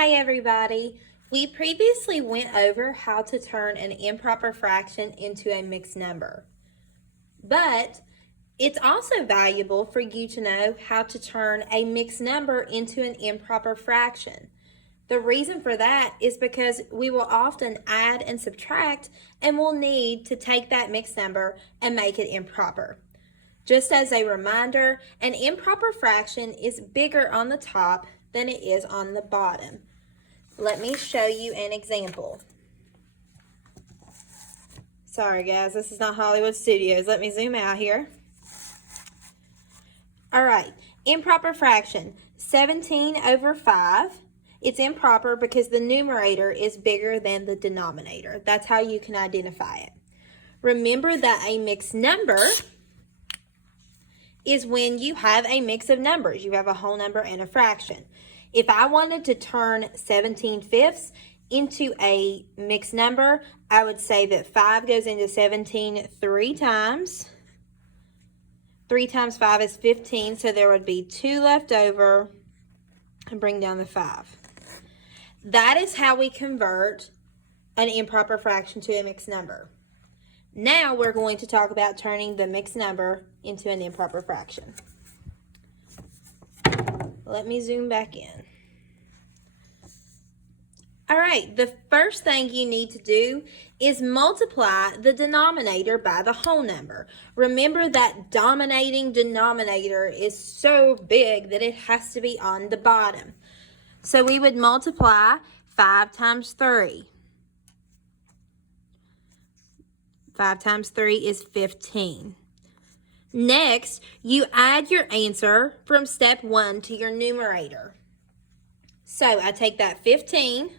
Hi everybody. We previously went over how to turn an improper fraction into a mixed number. But it's also valuable for you to know how to turn a mixed number into an improper fraction. The reason for that is because we will often add and subtract and we'll need to take that mixed number and make it improper. Just as a reminder, an improper fraction is bigger on the top than it is on the bottom. Let me show you an example. Sorry guys, this is not Hollywood Studios. Let me zoom out here. All right, improper fraction, 17 over 5. It's improper because the numerator is bigger than the denominator. That's how you can identify it. Remember that a mixed number is when you have a mix of numbers. You have a whole number and a fraction. If I wanted to turn 17/5 into a mixed number, I would say that 5 goes into 17 3 times. 3 times 5 is 15, so there would be 2 left over, and bring down the 5. That is how we convert an improper fraction to a mixed number. Now we're going to talk about turning the mixed number into an improper fraction. Let me zoom back in. All right, the first thing you need to do is multiply the denominator by the whole number. Remember that dominating denominator is so big that it has to be on the bottom. So we would multiply 5 times 3. 5 times 3 is 15. Next, you add your answer from step 1 to your numerator. So I take that 15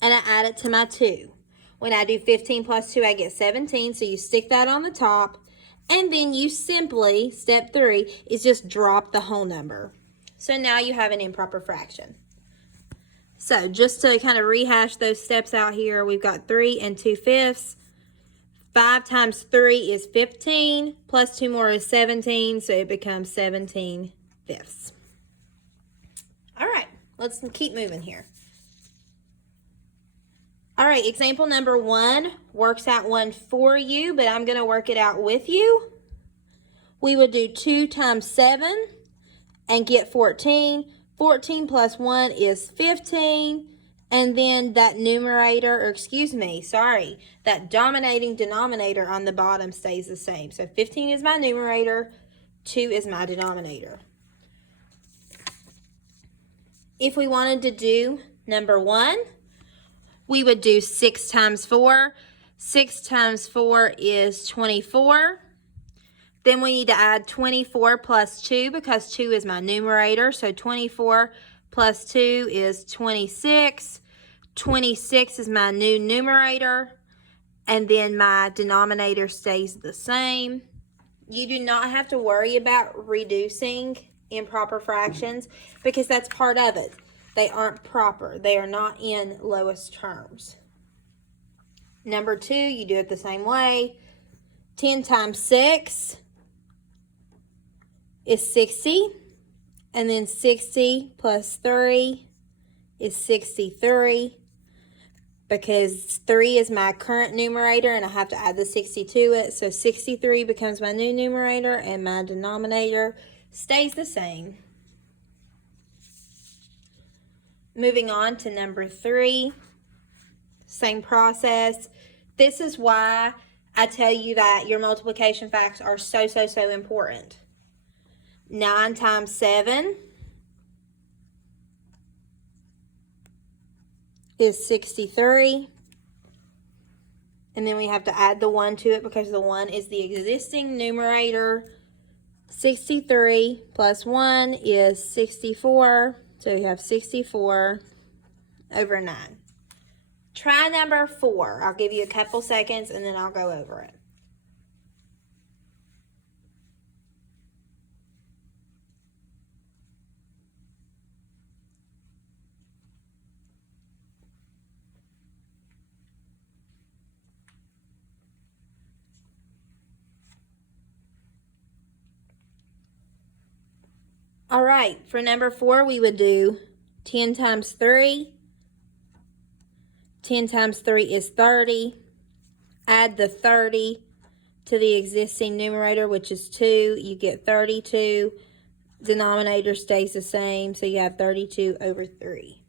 and I add it to my 2. When I do 15 plus 2, I get 17. So you stick that on the top, and then you simply, step 3, is just drop the whole number. So now you have an improper fraction. So just to kind of rehash those steps out here, we've got 3 and 2/5. 5 times 3 is 15, plus 2 more is 17, so it becomes 17/5. All right, let's keep moving here. All right, example number 1 works out 1 for you, but I'm going to work it out with you. We would do 2 times 7 and get 14. 14 plus 1 is 15. And then that numerator, or excuse me, sorry, that dominating denominator on the bottom stays the same. So 15 is my numerator, 2 is my denominator. If we wanted to do number 1, we would do 6 times 4. 6 times 4 is 24. Then we need to add 24 plus 2 because 2 is my numerator. So 24 plus 2 is 26. 26 is my new numerator. And then my denominator stays the same. You do not have to worry about reducing improper fractions because that's part of it. They aren't proper. They are not in lowest terms. Number 2, you do it the same way. 10 times 6 is 60. And then 60 plus 3 is 63. Because 3 is my current numerator and I have to add the 60 to it. So 63 becomes my new numerator and my denominator stays the same. Moving on to number 3, same process. This is why I tell you that your multiplication facts are so important. 9 times 7 is 63. And then we have to add the 1 to it because the 1 is the existing numerator. 63 plus 1 is 64. So you have 64 over 9. Try number 4. I'll give you a couple seconds and then I'll go over it. All right, for number 4, we would do 10 times 3. 10 times 3 is 30. Add the 30 to the existing numerator, which is 2. You get 32. Denominator stays the same, so you have 32 over 3.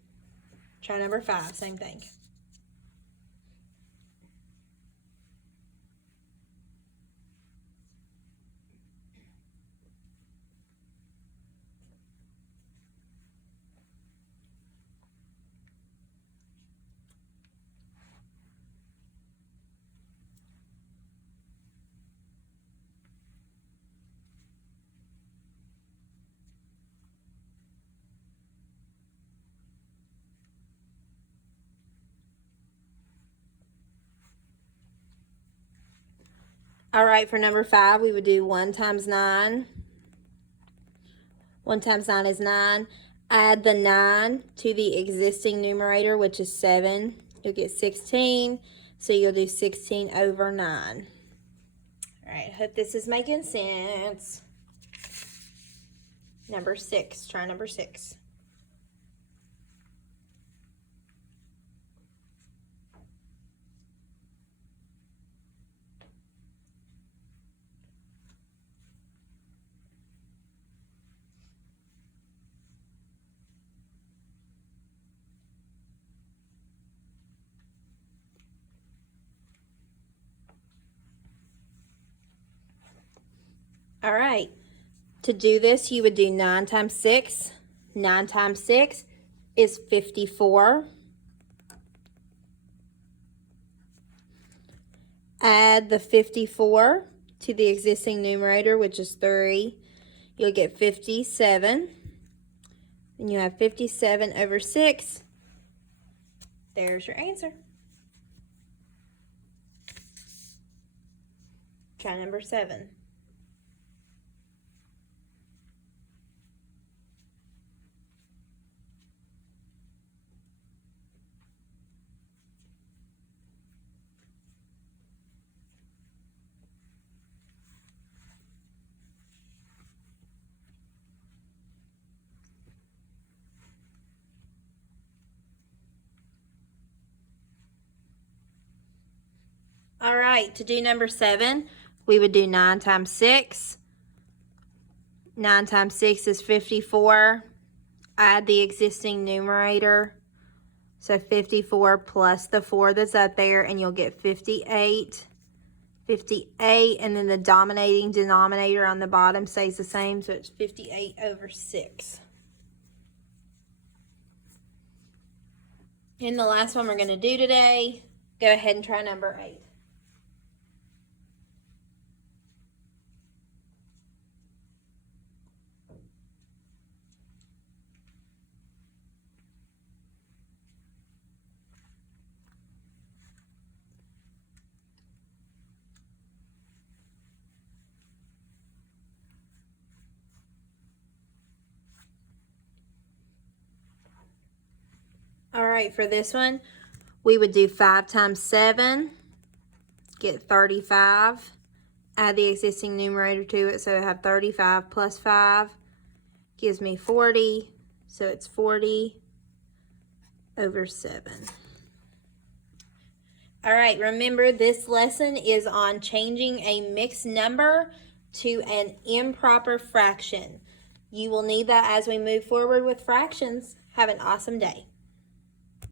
Try number 5, same thing. All right, for number 5, we would do 1 times 9. 1 times 9 is 9. Add the 9 to the existing numerator, which is 7. You'll get 16, so you'll do 16 over 9. All right, hope this is making sense. Number 6, try number 6. All right, to do this, you would do 9 times 6. 9 times 6 is 54. Add the 54 to the existing numerator, which is 3. You'll get 57. And you have 57 over 6. There's your answer. Try number 7. All right, to do number 7, we would do 9 times 6. 9 times 6 is 54. Add the existing numerator. So 54 plus the 4 that's up there, and you'll get 58. 58, and then the dominating denominator on the bottom stays the same, so it's 58 over 6. And the last one we're going to do today, go ahead and try number 8. All right, for this one, we would do 5 times 7, get 35. Add the existing numerator to it, so I have 35 plus 5 gives me 40, so it's 40 over 7. All right, remember this lesson is on changing a mixed number to an improper fraction. You will need that as we move forward with fractions. Have an awesome day.